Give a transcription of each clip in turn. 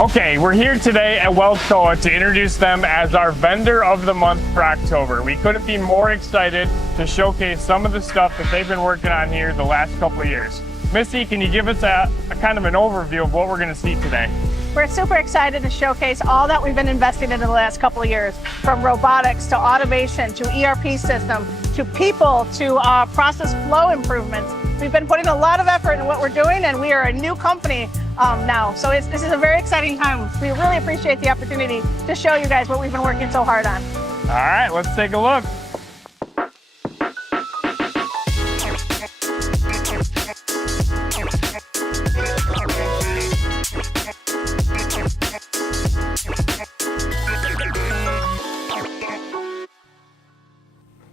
Okay, we're here today at Weldcoa to introduce them as our Vendor of the Month for October. We couldn't be more excited to showcase some of the stuff that they've been working on here the last couple of years. Missy, can you give us a kind of an overview of what we're going to see today? We're super excited to showcase all that we've been investing in the last couple of years, from robotics to automation to ERP system to people to process flow improvements. We've been putting a lot of effort in what we're doing, and we are a new company now. So this is a very exciting time. We really appreciate the opportunity to show you guys what we've been working so hard on. All right, let's take a look.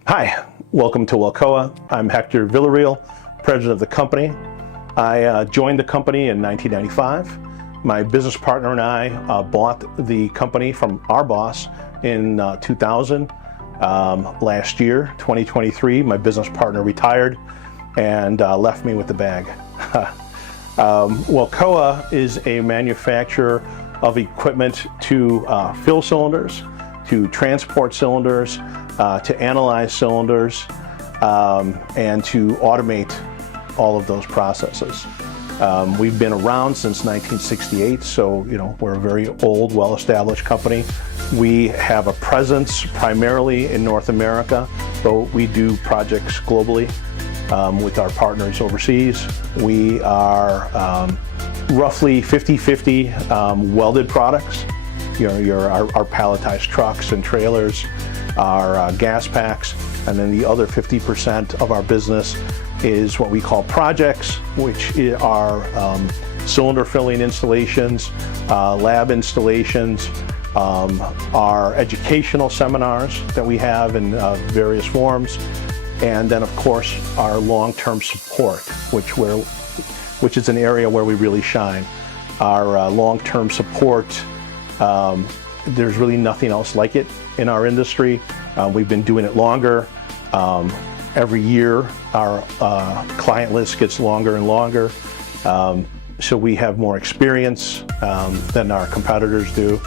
Hi, welcome to Weldcoa. I'm Hector Villarreal, president of the company. I joined the company in 1995. My business partner and I bought the company from our boss in 2000. Last year, 2023, my business partner retired and left me with the bag. Weldcoa is a manufacturer of equipment to fill cylinders, to transport cylinders, to analyze cylinders, and to automate all of those processes. We've been around since 1968, so we're a very old, well-established company. We have a presence primarily in North America, but we do projects globally with our partners overseas. We are roughly 50-50 welded products. Our palletized trucks and trailers, our gas packs, and then the other 50% of our business is what we call projects, which are cylinder filling installations, lab installations, our educational seminars that we have in various forms, and then of course our long-term support, which is an area where we really shine. Our long-term support, there's really nothing else like it in our industry. We've been doing it longer. Every year our client list gets longer and longer, so we have more experience than our competitors do,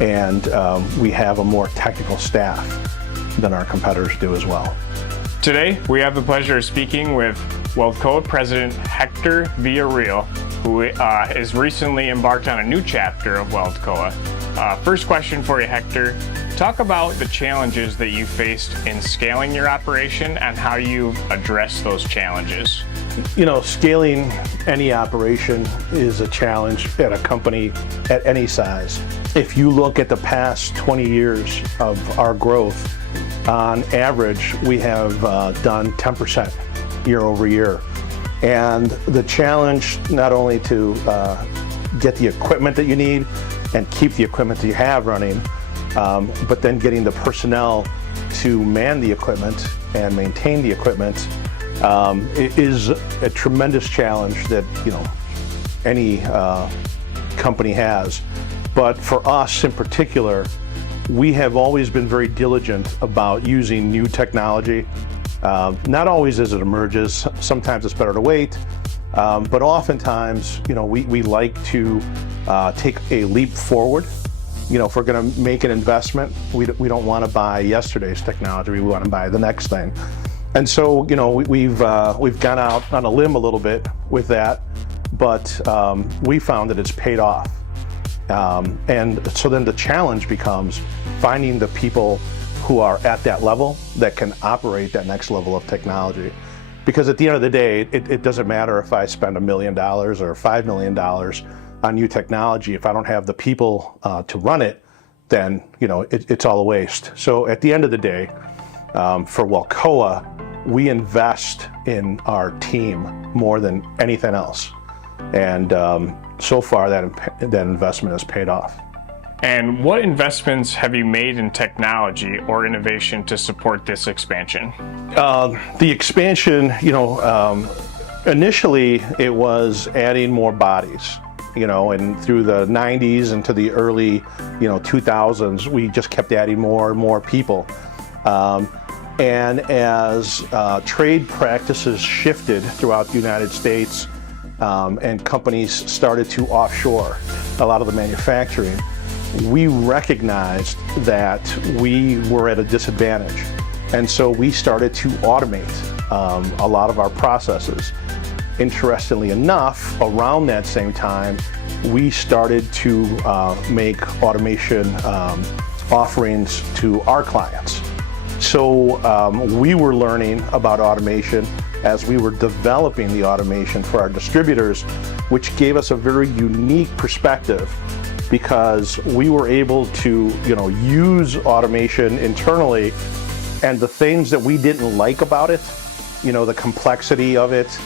and we have a more technical staff than our competitors do as well. Today we have the pleasure of speaking with Weldcoa President Hector Villarreal, who is recently embarked on a new chapter of Weldcoa. First question for you, Hector. Talk about the challenges that you faced in scaling your operation and how you address those challenges. Scaling any operation is a challenge at a company at any size. If you look at the past 20 years of our growth, on average, we have done 10% year over year. And the challenge not only to get the equipment that you need and keep the equipment that you have running, but then getting the personnel to man the equipment and maintain the equipment, it is a tremendous challenge that any company has. But for us in particular, we have always been very diligent about using new technology. Not always as it emerges. Sometimes it's better to wait, but oftentimes we like to take a leap forward. If we're going to make an investment, we don't want to buy yesterday's technology. We want to buy the next thing. And so we've gone out on a limb a little bit with that, but we found that it's paid off. And so then the challenge becomes finding the people who are at that level that can operate that next level of technology. Because at the end of the day, it doesn't matter if I spend $1 million or $5 million on new technology. If I don't have the people to run it, then it's all a waste. So at the end of the day, for Weldcoa, we invest in our team more than anything else. And so far that investment has paid off. And what investments have you made in technology or innovation to support this expansion? The expansion, initially it was adding more bodies, and through the 90s into the early, 2000s, we just kept adding more and more people. And as trade practices shifted throughout the United States, and companies started to offshore a lot of the manufacturing, we recognized that we were at a disadvantage. And so we started to automate a lot of our processes. Interestingly enough, around that same time, we started to make automation offerings to our clients. So we were learning about automation as we were developing the automation for our distributors, which gave us a very unique perspective, because we were able to, use automation internally, and the things that we didn't like about it, the complexity of it,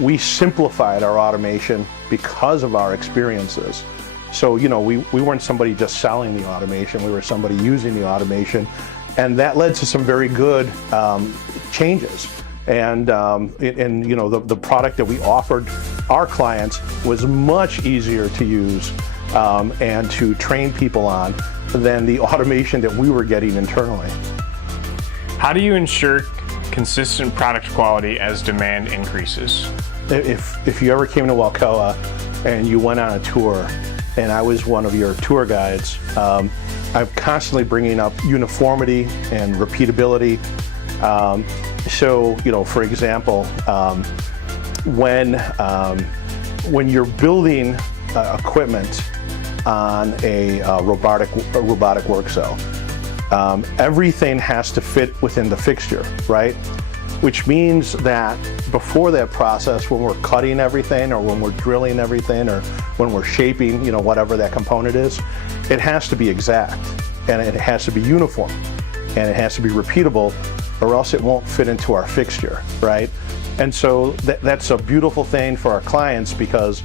we simplified our automation because of our experiences. So, we weren't somebody just selling the automation, we were somebody using the automation, and that led to some very good changes. And the product that we offered our clients was much easier to use and to train people on than the automation that we were getting internally. How do you ensure consistent product quality as demand increases? If you ever came to Weldcoa and you went on a tour and I was one of your tour guides, I'm constantly bringing up uniformity and repeatability. So, for example, when you're building equipment on a robotic work cell, everything has to fit within the fixture, right? Which means that before that process, when we're cutting everything, or when we're drilling everything, or when we're shaping, whatever that component is, it has to be exact, and it has to be uniform, and it has to be repeatable, or else it won't fit into our fixture, right? And so that's a beautiful thing for our clients, because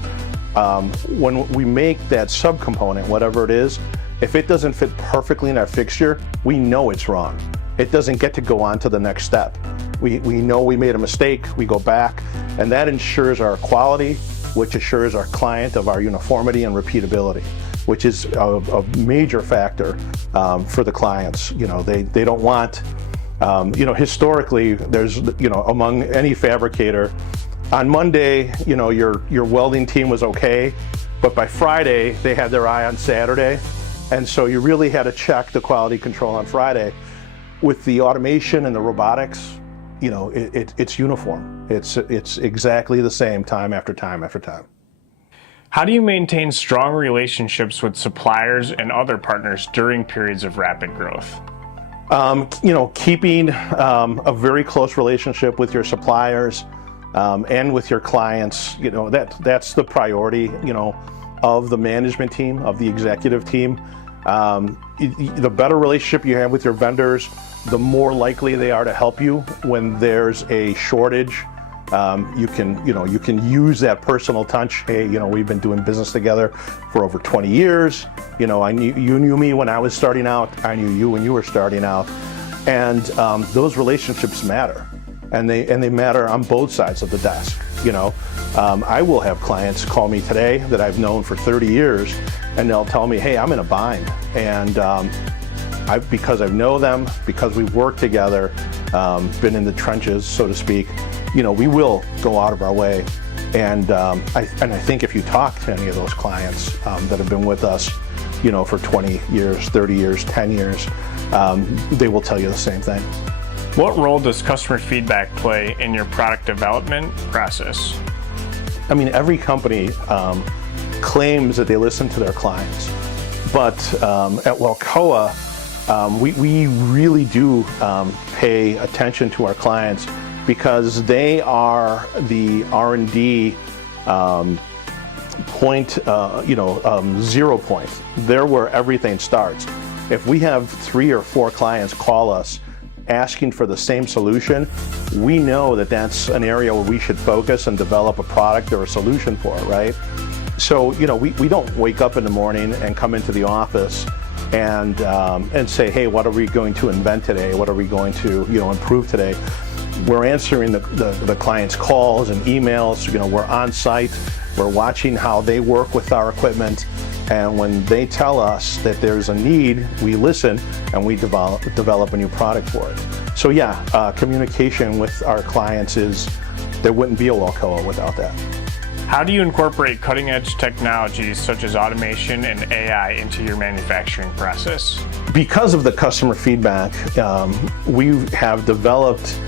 when we make that subcomponent, whatever it is, if it doesn't fit perfectly in our fixture, we know it's wrong. It doesn't get to go on to the next step. We know we made a mistake, we go back, and that ensures our quality, which assures our client of our uniformity and repeatability, which is a major factor for the clients. They don't want, historically, there's, among any fabricator, on Monday, your welding team was okay, but by Friday, they had their eye on Saturday. And so you really had to check the quality control on Friday. With the automation and the robotics, it's uniform. It's exactly the same time after time after time. How do you maintain strong relationships with suppliers and other partners during periods of rapid growth? Keeping a very close relationship with your suppliers and with your clients, that's the priority, of the management team, of the executive team. The better relationship you have with your vendors, the more likely they are to help you when there's a shortage. You can use that personal touch. Hey, we've been doing business together for over 20 years. You knew me when I was starting out. I knew you when you were starting out. And those relationships matter, and they matter on both sides of the desk. I will have clients call me today that I've known for 30 years, and they'll tell me, hey, I'm in a bind. And because I know them, because we've worked together, been in the trenches, so to speak, we will go out of our way. And I think if you talk to any of those clients that have been with us, for 20 years, 30 years, 10 years, they will tell you the same thing. What role does customer feedback play in your product development process? Every company claims that they listen to their clients, but at Weldcoa, we really do pay attention to our clients, because they are the R&D point, 0 point. They're where everything starts. If we have 3 or 4 clients call us asking for the same solution, we know that that's an area where we should focus and develop a product or a solution for, right? So, we don't wake up in the morning and come into the office and say, hey, what are we going to invent today? What are we going to, improve today? We're answering the client's calls and emails. We're on site. We're watching how they work with our equipment. And when they tell us that there's a need, we listen and we develop a new product for it. So yeah, communication with our clients is there wouldn't be a Weldcoa without that. How do you incorporate cutting-edge technologies such as automation and AI into your manufacturing process? Because of the customer feedback, we have developed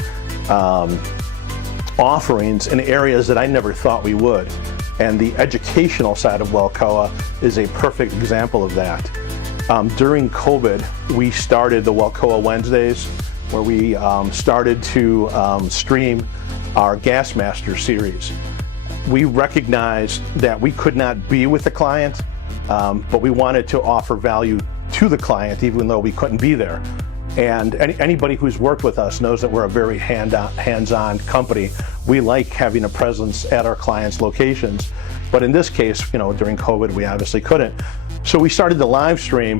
offerings in areas that I never thought we would. And the educational side of Weldcoa is a perfect example of that. During COVID, we started the Weldcoa Wednesdays, where we started to stream our Gas Master series. We recognized that we could not be with the client, but we wanted to offer value to the client even though we couldn't be there. And anybody who's worked with us knows that we're a very hands-on company. We like having a presence at our clients' locations. But in this case, during COVID, we obviously couldn't. So we started the live stream,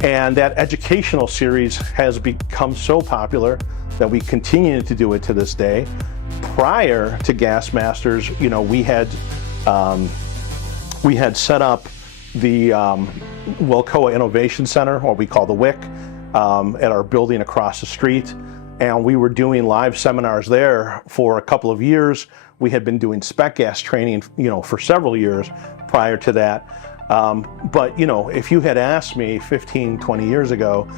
and that educational series has become so popular that we continue to do it to this day. Prior to Gas Masters, we had set up the Weldcoa Innovation Center, or we call the WIC, at our building across the street, and we were doing live seminars there for a couple of years. We had been doing spec gas training, for several years prior to that. But if you had asked me 15, 20 years ago,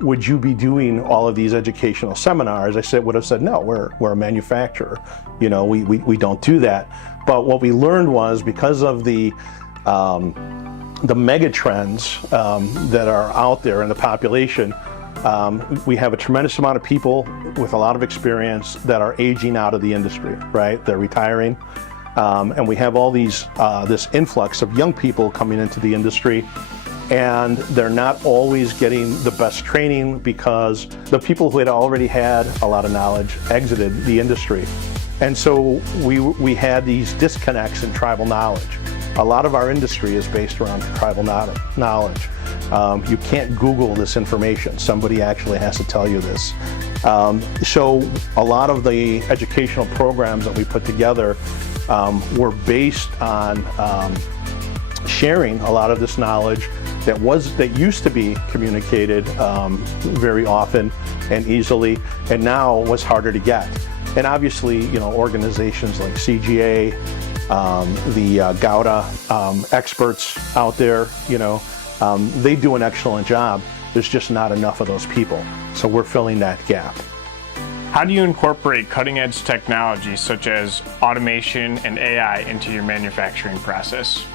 would you be doing all of these educational seminars? I would have said, no, we're a manufacturer. We don't do that. But what we learned was, because of the mega trends that are out there in the population, we have a tremendous amount of people with a lot of experience that are aging out of the industry, right? They're retiring. And we have all these this influx of young people coming into the industry, and they're not always getting the best training because the people who had already had a lot of knowledge exited the industry. And so we had these disconnects in tribal knowledge. A lot of our industry is based around tribal knowledge. You can't Google this information. Somebody actually has to tell you this. So a lot of the educational programs that we put together were based on sharing a lot of this knowledge that used to be communicated very often and easily, and now was harder to get. And obviously, organizations like CGA, the GAWDA experts out there, they do an excellent job. There's just not enough of those people. So we're filling that gap. How do you incorporate cutting-edge technologies such as automation and AI into your manufacturing process?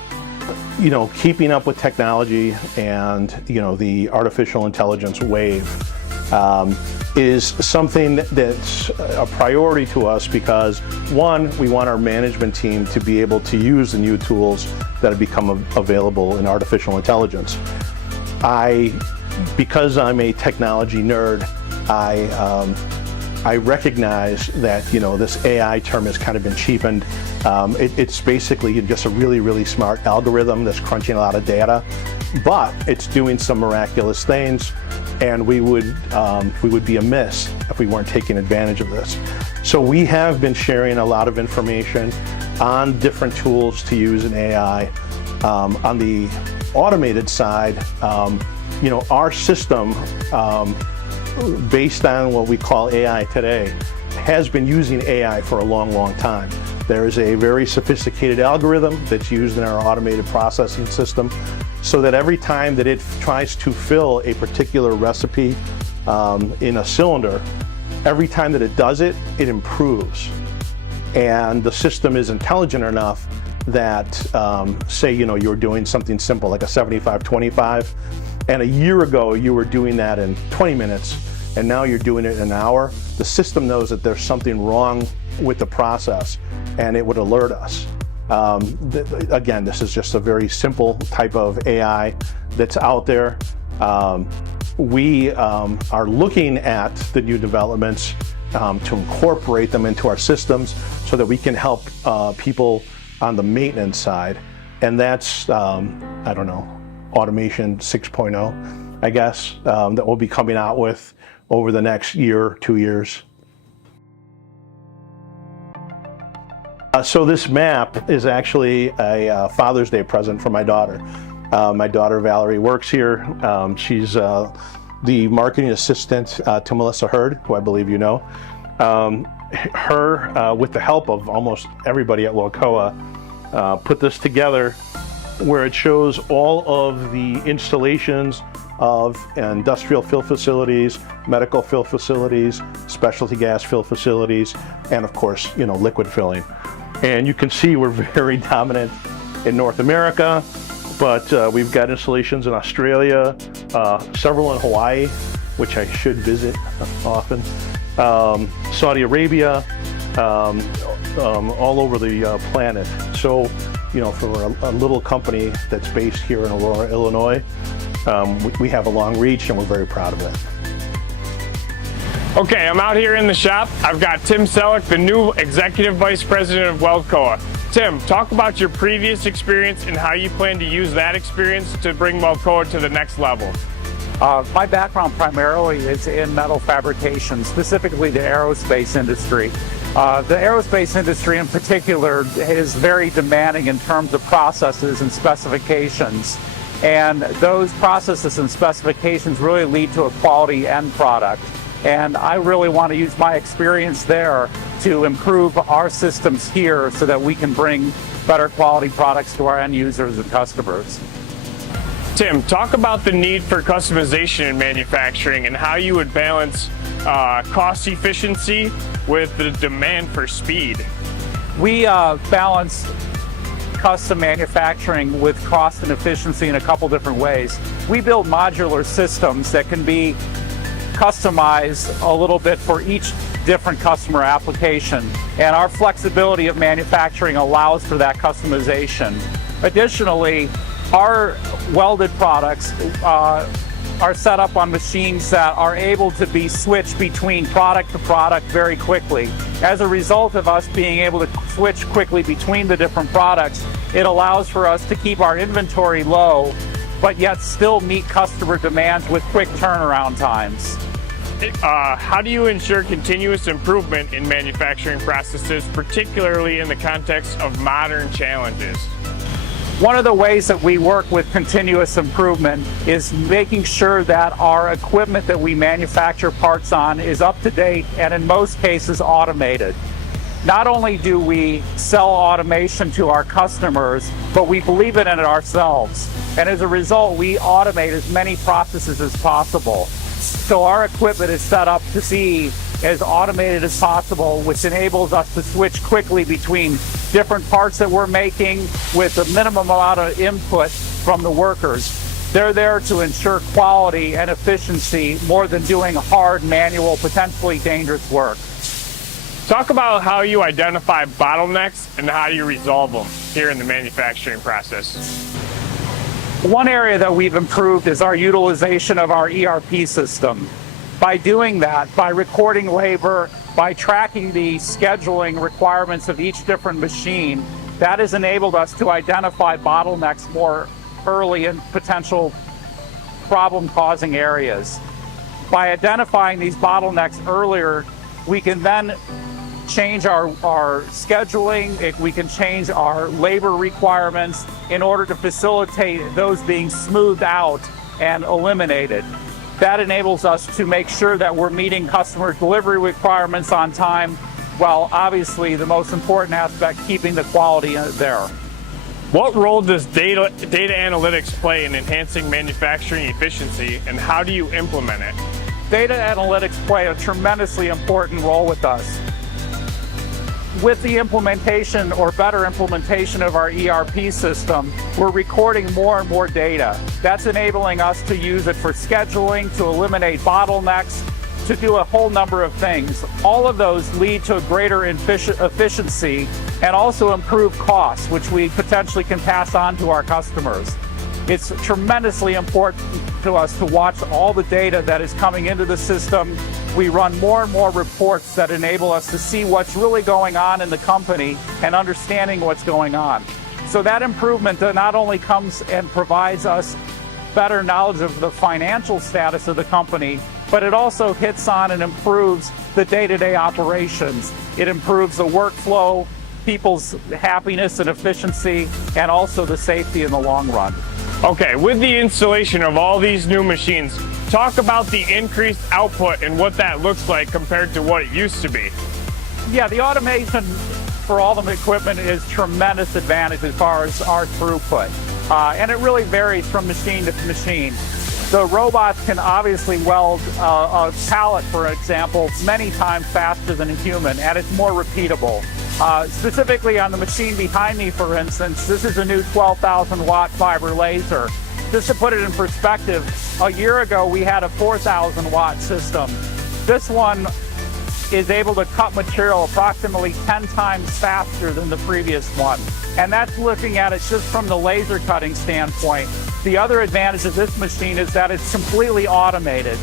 Keeping up with technology and, the artificial intelligence wave is something that's a priority to us because, one, we want our management team to be able to use the new tools that have become available in artificial intelligence. Because I'm a technology nerd, I recognize that, this AI term has kind of been cheapened. It's basically just a really, really smart algorithm that's crunching a lot of data, but it's doing some miraculous things, and we would be amiss if we weren't taking advantage of this. So we have been sharing a lot of information on different tools to use in AI. On the automated side, our system, based on what we call AI today, has been using AI for a long, long time. There is a very sophisticated algorithm that's used in our automated processing system, so that every time that it tries to fill a particular recipe in a cylinder, every time that it does it, it improves. And the system is intelligent enough that, say, you're doing something simple like a 75-25, and a year ago you were doing that in 20 minutes, and now you're doing it in an hour. The system knows that there's something wrong with the process, and it would alert us. Again, this is just a very simple type of AI that's out there. We are looking at the new developments to incorporate them into our systems so that we can help people on the maintenance side. And that's, I don't know, Automation 6.0, I guess, that we'll be coming out with over the next year, 2 years. So this map is actually a Father's Day present for my daughter. My daughter Valerie works here. She's the marketing assistant to Melissa Hurd, who I believe you know. her, with the help of almost everybody at Weldcoa, put this together where it shows all of the installations of industrial fill facilities, medical fill facilities, specialty gas fill facilities, and of course, liquid filling. And you can see we're very dominant in North America, but we've got installations in Australia, several in Hawaii, which I should visit often, Saudi Arabia, all over the planet. So, for a little company that's based here in Aurora, Illinois, we have a long reach and we're very proud of it. Okay, I'm out here in the shop. I've got Tim Selleck, the new Executive Vice President of Weldcoa. Tim, talk about your previous experience and how you plan to use that experience to bring Weldcoa to the next level. My background primarily is in metal fabrication, specifically the aerospace industry. The aerospace industry in particular is very demanding in terms of processes and specifications. And those processes and specifications really lead to a quality end product. And I really want to use my experience there to improve our systems here so that we can bring better quality products to our end users and customers. Tim, talk about the need for customization in manufacturing and how you would balance cost efficiency with the demand for speed. We balance custom manufacturing with cost and efficiency in a couple different ways. We build modular systems that can be customized a little bit for each different customer application, and our flexibility of manufacturing allows for that customization. Additionally, our welded products are set up on machines that are able to be switched between product to product very quickly. As a result of us being able to switch quickly between the different products, it allows for us to keep our inventory low, but yet still meet customer demands with quick turnaround times. How do you ensure continuous improvement in manufacturing processes, particularly in the context of modern challenges? One of the ways that we work with continuous improvement is making sure that our equipment that we manufacture parts on is up to date and in most cases automated. Not only do we sell automation to our customers, but we believe in it ourselves. And as a result, we automate as many processes as possible. So our equipment is set up to be as automated as possible, which enables us to switch quickly between different parts that we're making with a minimum amount of input from the workers. They're there to ensure quality and efficiency more than doing hard, manual, potentially dangerous work. Talk about how you identify bottlenecks and how you resolve them here in the manufacturing process. One area that we've improved is our utilization of our ERP system. By doing that, by recording labor, by tracking the scheduling requirements of each different machine, that has enabled us to identify bottlenecks more early in potential problem-causing areas. By identifying these bottlenecks earlier, we can then change our scheduling, we can change our labor requirements in order to facilitate those being smoothed out and eliminated. That enables us to make sure that we're meeting customer delivery requirements on time, while obviously the most important aspect, keeping the quality there. What role does data analytics play in enhancing manufacturing efficiency, and how do you implement it? Data analytics play a tremendously important role with us. With the implementation or better implementation of our ERP system, we're recording more and more data. That's enabling us to use it for scheduling, to eliminate bottlenecks, to do a whole number of things. All of those lead to a greater efficiency and also improved costs, which we potentially can pass on to our customers. It's tremendously important to us to watch all the data that is coming into the system. We run more and more reports that enable us to see what's really going on in the company and understanding what's going on. So that improvement not only comes and provides us better knowledge of the financial status of the company, but it also hits on and improves the day-to-day operations. It improves the workflow, people's happiness and efficiency, and also the safety in the long run. Okay, with the installation of all these new machines, talk about the increased output and what that looks like compared to what it used to be. Yeah, the automation for all the equipment is tremendous advantage as far as our throughput. And it really varies from machine to machine. The robots can obviously weld a pallet, for example, many times faster than a human, and it's more repeatable. Specifically on the machine behind me, for instance, this is a new 12,000 watt fiber laser. Just to put it in perspective, a year ago we had a 4,000 watt system. This one is able to cut material approximately 10 times faster than the previous one. And that's looking at it just from the laser cutting standpoint. The other advantage of this machine is that it's completely automated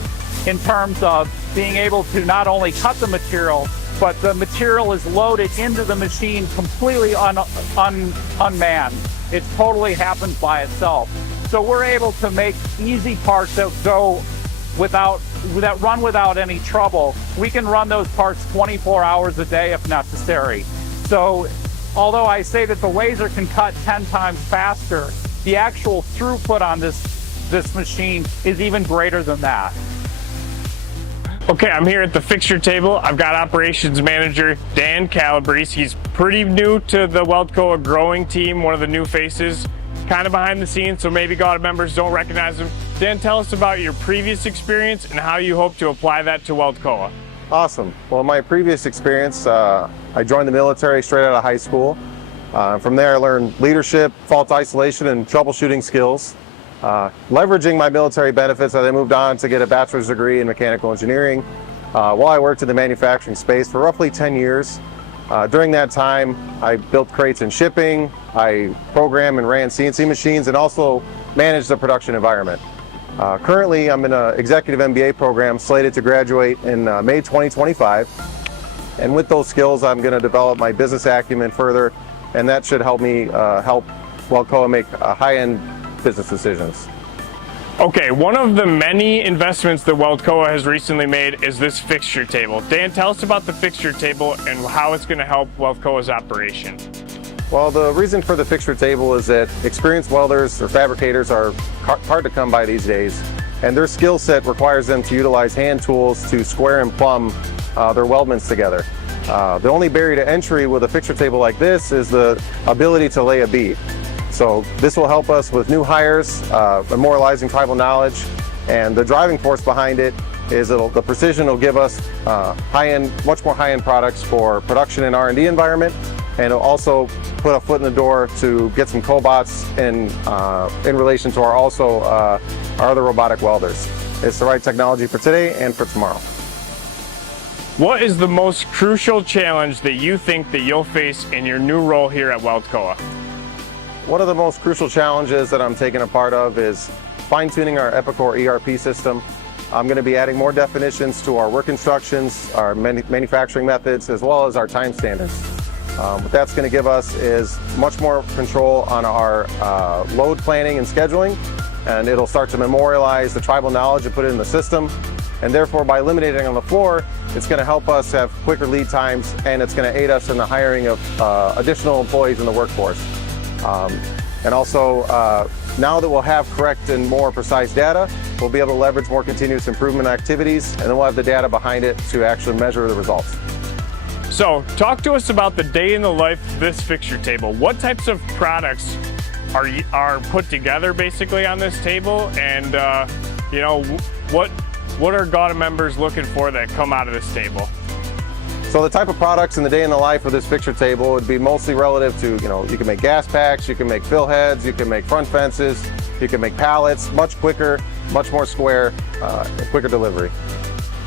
in terms of being able to not only cut the material, but the material is loaded into the machine completely unmanned. It totally happens by itself. So we're able to make easy parts that run without any trouble. We can run those parts 24 hours a day if necessary. So although I say that the laser can cut 10 times faster, the actual throughput on this machine is even greater than that. Okay, I'm here at the fixture table. I've got operations manager Dan Calabrese. He's pretty new to the Weldcoa growing team, one of the new faces, kind of behind the scenes, so maybe GAWDA members don't recognize him. Dan, tell us about your previous experience and how you hope to apply that to Weldcoa. Awesome. Well, my previous experience, I joined the military straight out of high school. From there, I learned leadership, fault isolation, and troubleshooting skills. Leveraging my military benefits, I then moved on to get a bachelor's degree in mechanical engineering. While I worked in the manufacturing space for roughly 10 years. During that time, I built crates and shipping, I programmed and ran CNC machines, and also managed the production environment. Currently, I'm in an executive MBA program slated to graduate in May 2025. And with those skills, I'm going to develop my business acumen further, and that should help me help Weldcoa make high-end business decisions. Okay, one of the many investments that Weldcoa has recently made is this fixture table. Dan, tell us about the fixture table and how it's going to help Weldcoa's operation. Well, the reason for the fixture table is that experienced welders or fabricators are hard to come by these days, and their skill set requires them to utilize hand tools to square and plumb their weldments together. The only barrier to entry with a fixture table like this is the ability to lay a bead. So this will help us with new hires, memorializing tribal knowledge, and the driving force behind it is the precision will give us much more high-end products for production and R&D environment, and it'll also put a foot in the door to get some cobots in relation to our other robotic welders. It's the right technology for today and for tomorrow. What is the most crucial challenge that you think that you'll face in your new role here at Weldcoa? One of the most crucial challenges that I'm taking a part of is fine-tuning our Epicor ERP system. I'm going to be adding more definitions to our work instructions, our manufacturing methods, as well as our time standards. What that's going to give us is much more control on our load planning and scheduling, and it'll start to memorialize the tribal knowledge and put it in the system. And therefore, by eliminating on the floor, it's going to help us have quicker lead times, and it's going to aid us in the hiring of additional employees in the workforce. And also, now that we'll have correct and more precise data, we'll be able to leverage more continuous improvement activities, and then we'll have the data behind it to actually measure the results. So, talk to us about the day in the life of this fixture table. What types of products are put together basically on this table, and you know, what are GAWDA members looking for that come out of this table? So the type of products in the day in the life of this fixture table would be mostly relative to, you can make gas packs, you can make fill heads, you can make front fences, you can make pallets, much quicker, much more square, quicker delivery.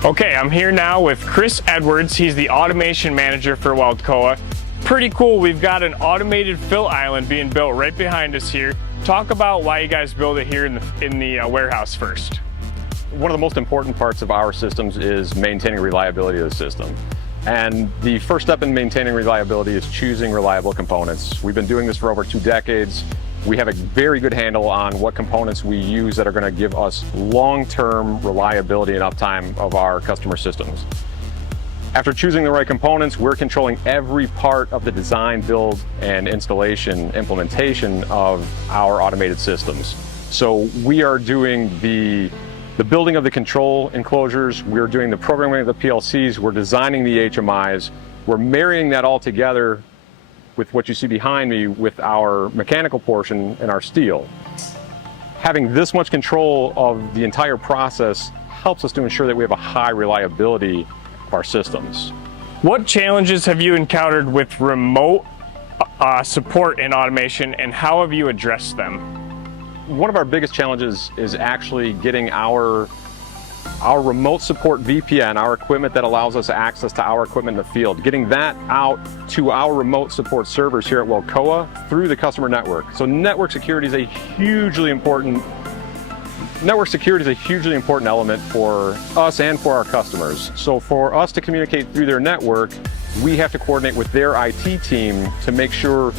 Okay, I'm here now with Chris Edwards. He's the automation manager for Weldcoa. Pretty cool, we've got an automated fill island being built right behind us here. Talk about why you guys build it here in the warehouse first. One of the most important parts of our systems is maintaining reliability of the system. And the first step in maintaining reliability is choosing reliable components. We've been doing this for over 2 decades. We have a very good handle on what components we use that are going to give us long-term reliability and uptime of our customer systems. After choosing the right components, we're controlling every part of the design, build, and installation, implementation of our automated systems. So we are doing the building of the control enclosures, we're doing the programming of the PLCs, we're designing the HMIs, We're marrying that all together with what you see behind me with our mechanical portion and our steel. Having this much control of the entire process helps us to ensure that we have a high reliability of our systems. What challenges have you encountered with remote support and automation, and how have you addressed them? One of our biggest challenges is actually getting our remote support VPN, our equipment that allows us access to our equipment in the field, getting that out to our remote support servers here at Weldcoa through the customer network. So network security is a hugely important element for us and for our customers. So for us to communicate through their network, we have to coordinate with their IT team to make sure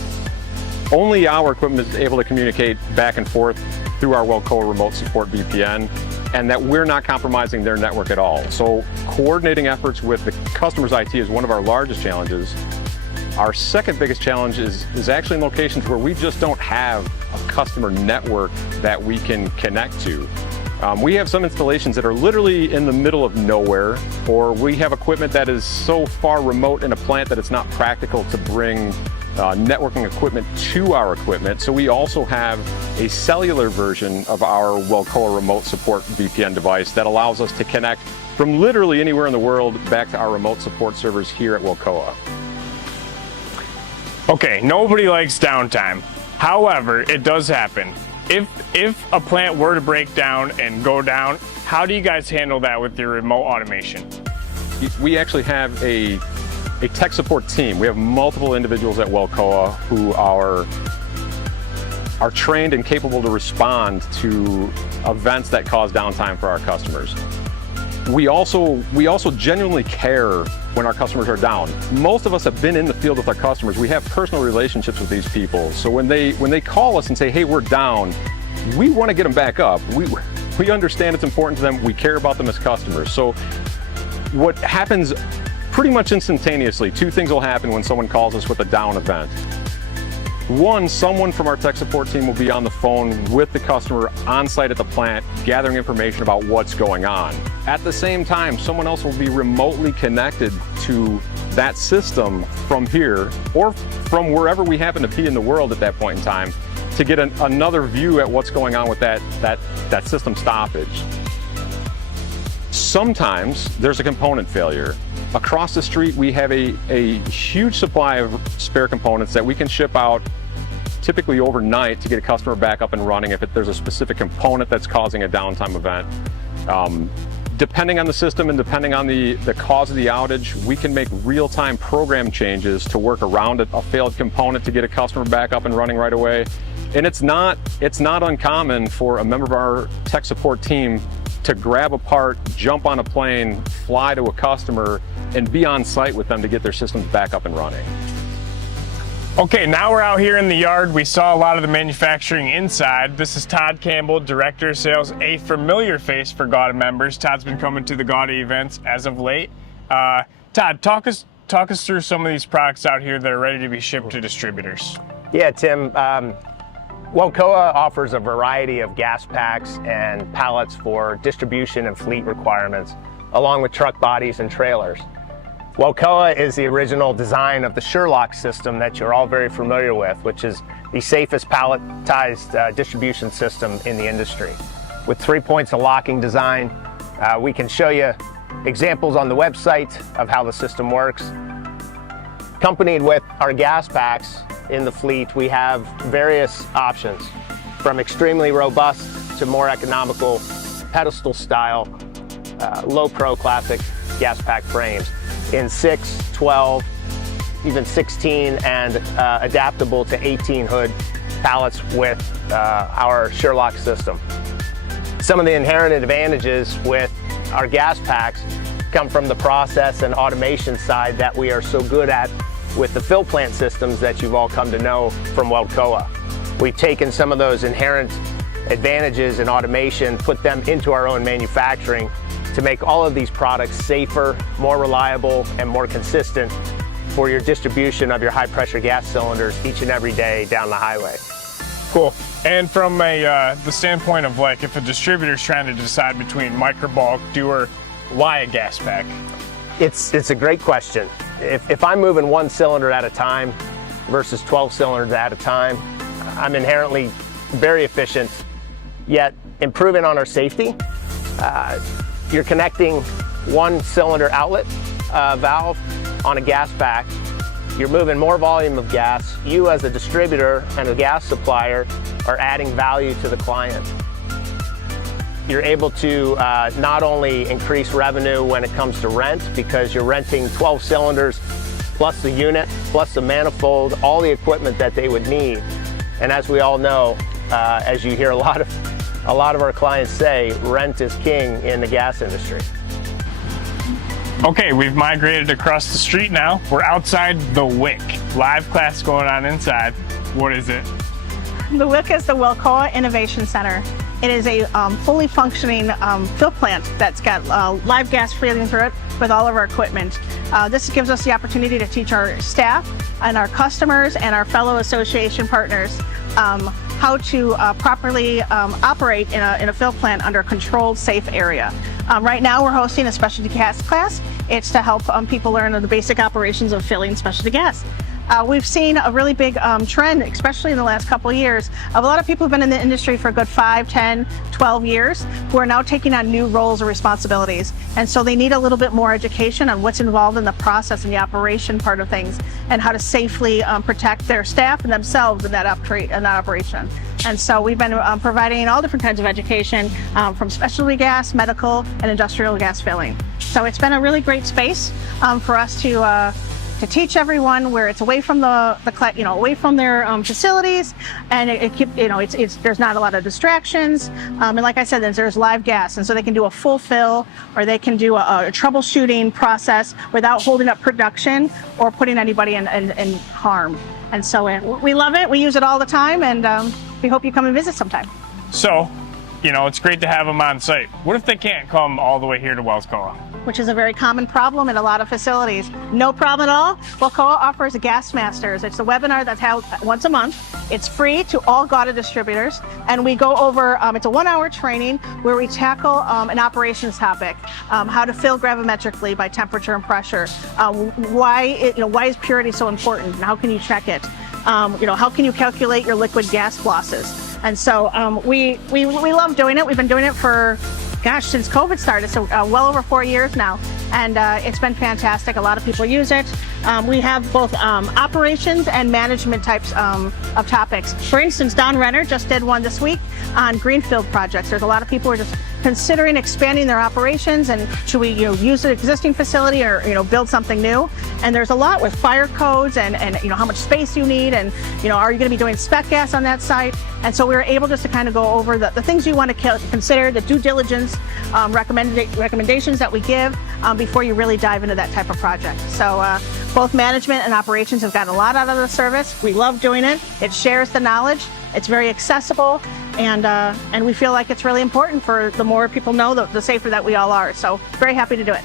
only our equipment is able to communicate back and forth through our Weldcoa remote support VPN, and that we're not compromising their network at all. So coordinating efforts with the customer's IT is one of our largest challenges. Our second biggest challenge is actually in locations where we just don't have a customer network that we can connect to. We have some installations that are literally in the middle of nowhere, or we have equipment that is so far remote in a plant that it's not practical to bring networking equipment to our equipment. So we also have a cellular version of our Weldcoa remote support VPN device that allows us to connect from literally anywhere in the world back to our remote support servers here at Weldcoa. Okay, nobody likes downtime. However, it does happen. If a plant were to break down and go down, how do you guys handle that with your remote automation? We actually have a tech support team. We have multiple individuals at Weldcoa who are trained and capable to respond to events that cause downtime for our customers. We also genuinely care when our customers are down. Most of us have been in the field with our customers. We have personal relationships with these people. So when they call us and say, hey, we're down, we want to get them back up. We understand it's important to them. We care about them as customers. So what happens pretty much instantaneously, two things will happen when someone calls us with a down event. One, someone from our tech support team will be on the phone with the customer on site at the plant, gathering information about what's going on. At the same time, someone else will be remotely connected to that system from here or from wherever we happen to be in the world at that point in time to get another view at what's going on with that system stoppage. Sometimes there's a component failure. Across the street, we have a huge supply of spare components that we can ship out typically overnight to get a customer back up and running if there's a specific component that's causing a downtime event. Depending on the system and depending on the cause of the outage, we can make real-time program changes to work around a failed component to get a customer back up and running right away. And it's not uncommon for a member of our tech support team to grab a part, jump on a plane, fly to a customer, and be on site with them to get their systems back up and running. Okay, now we're out here in the yard. We saw a lot of the manufacturing inside. This is Todd Campbell, Director of Sales, a familiar face for GAWDA members. Todd's been coming to the GAWDA events as of late. Todd, talk us through some of these products out here that are ready to be shipped to distributors. Yeah, Tim. Weldcoa offers a variety of gas packs and pallets for distribution and fleet requirements, along with truck bodies and trailers. Weldcoa is the original design of the Sherlock system that you're all very familiar with, which is the safest palletized distribution system in the industry. With 3 points of locking design, we can show you examples on the website of how the system works. Accompanied with our gas packs in the fleet, we have various options, from extremely robust to more economical pedestal style, low pro classic gas pack frames in 6, 12, even 16, and adaptable to 18 hood pallets with our Sherlock system. Some of the inherent advantages with our gas packs come from the process and automation side that we are so good at with the fill plant systems that you've all come to know from Weldcoa. We've taken some of those inherent advantages in automation, put them into our own manufacturing to make all of these products safer, more reliable, and more consistent for your distribution of your high pressure gas cylinders each and every day down the highway. Cool. And from the standpoint of like if a distributor's trying to decide between micro bulk, do or why a gas pack? It's a great question. If I'm moving one cylinder at a time versus 12 cylinders at a time, I'm inherently very efficient, yet improving on our safety. You're connecting one cylinder outlet valve on a gas pack. You're moving more volume of gas. You as a distributor and a gas supplier are adding value to the client. You're able to not only increase revenue when it comes to rent, because you're renting 12 cylinders plus the unit, plus the manifold, all the equipment that they would need. And as we all know, as you hear a lot of our clients say, rent is king in the gas industry. Okay, we've migrated across the street now. We're outside the WIC. Live class going on inside. What is it? The WIC is the Weldcoa Innovation Center. It is a fully functioning fill plant that's got live gas feeding through it with all of our equipment. This gives us the opportunity to teach our staff and our customers and our fellow association partners how to properly operate in a fill plant under a controlled, safe area. Right now we're hosting a specialty gas class. It's to help people learn the basic operations of filling specialty gas. We've seen a really big trend, especially in the last couple of years, of a lot of people who've been in the industry for a good 5, 10, 12 years, who are now taking on new roles or responsibilities. And so they need a little bit more education on what's involved in the process and the operation part of things, and how to safely protect their staff and themselves in that operation. And so we've been providing all different kinds of education from specialty gas, medical, and industrial gas filling. So it's been a really great space for us to teach everyone, where it's away from away from their facilities, and there's not a lot of distractions. And like I said, there's live gas, and so they can do a full fill, or they can do a troubleshooting process without holding up production or putting anybody in harm. And so we love it. We use it all the time, and we hope you come and visit sometime. So, it's great to have them on site. What if they can't come all the way here to Weldcoa? Which is a very common problem in a lot of facilities. No problem at all. Weldcoa offers a Gas Masters. It's a webinar that's held once a month. It's free to all GAWDA distributors, and we go over, it's a 1-hour training where we tackle an operations topic, how to fill gravimetrically by temperature and pressure, why is purity so important, and how can you check it, how can you calculate your liquid gas losses. And so we love doing it. We've been doing it for, since COVID started, so well over 4 years now, and it's been fantastic. A lot of people use it. We have both operations and management types of topics. For instance, Don Renner just did one this week on greenfield projects. There's a lot of people who are just considering expanding their operations, and should we use an existing facility or build something new. And there's a lot with fire codes and how much space you need, and are you going to be doing spec gas on that site. And so we were able just to kind of go over the things you want to consider, the due diligence recommendations that we give before you really dive into that type of project. So both management and operations have gotten a lot out of the service. We love doing it. It shares the knowledge. It's very accessible, and we feel like it's really important. For the more people know, the safer that we all are. So very happy to do it.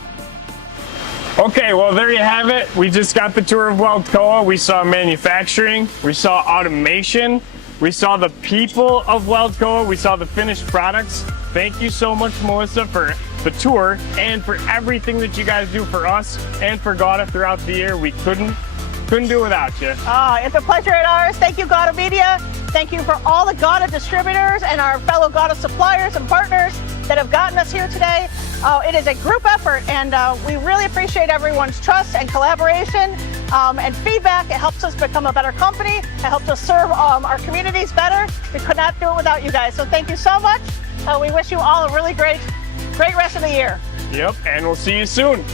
Okay, well, there you have it. We just got the tour of Weldcoa. We saw manufacturing, we saw automation, we saw the people of Weldcoa, we saw the finished products. Thank you so much, Melissa, for the tour and for everything that you guys do for us and for GAWDA throughout the year. We couldn't do it without you. It's a pleasure at ours. Thank you, GAWDA Media. Thank you for all the GAWDA distributors and our fellow GAWDA suppliers and partners that have gotten us here today. It is a group effort, and we really appreciate everyone's trust and collaboration and feedback. It helps us become a better company. It helps us serve our communities better. We could not do it without you guys. So thank you so much. We wish you all a really great rest of the year. Yep, and we'll see you soon.